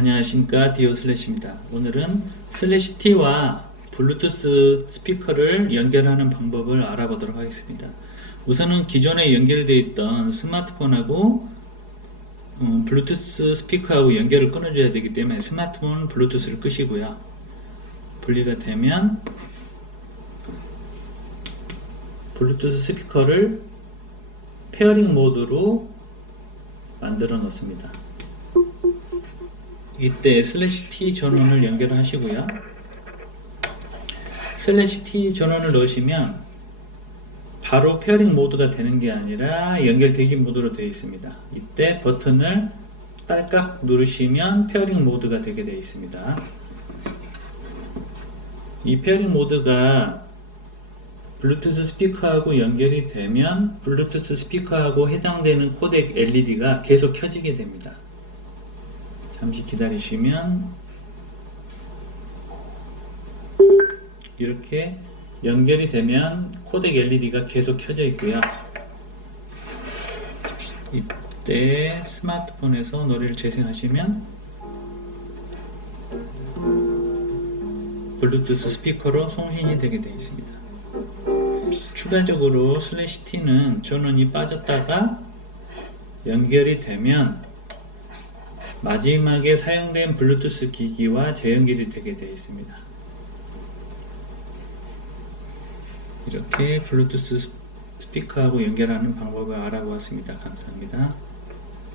안녕하십니까 디오 슬래시입니다. 오늘은 슬래시 T와 블루투스 스피커를 연결하는 방법을 알아보도록 하겠습니다. 우선은 기존에 연결되어 있던 스마트폰하고 어, 블루투스 스피커하고 연결을 끊어줘야 되기 때문에 스마트폰 블루투스를 끄시고요. 분리가 되면 블루투스 스피커를 페어링 모드로 만들어 놓습니다. 이때 슬래시 T 전원을 연결하시고요. 슬래시 T 전원을 넣으시면 바로 페어링 모드가 되는 게 아니라 연결되기 모드로 되어 있습니다. 이때 버튼을 딸깍 누르시면 페어링 모드가 되게 되어 있습니다. 이 페어링 모드가 블루투스 스피커하고 연결이 되면 블루투스 스피커하고 해당되는 코덱 LED가 계속 켜지게 됩니다. 잠시 기다리시면 이렇게 연결이 되면 코덱 LED가 계속 켜져 있고요. 이때 스마트폰에서 노래를 재생하시면 블루투스 스피커로 송신이 되게 되어 있습니다. 추가적으로 슬래시 T는 전원이 빠졌다가 연결이 되면 마지막에 사용된 블루투스 기기와 재연결이 되게 되어 있습니다. 이렇게 블루투스 스피커하고 연결하는 방법을 알아보았습니다. 감사합니다.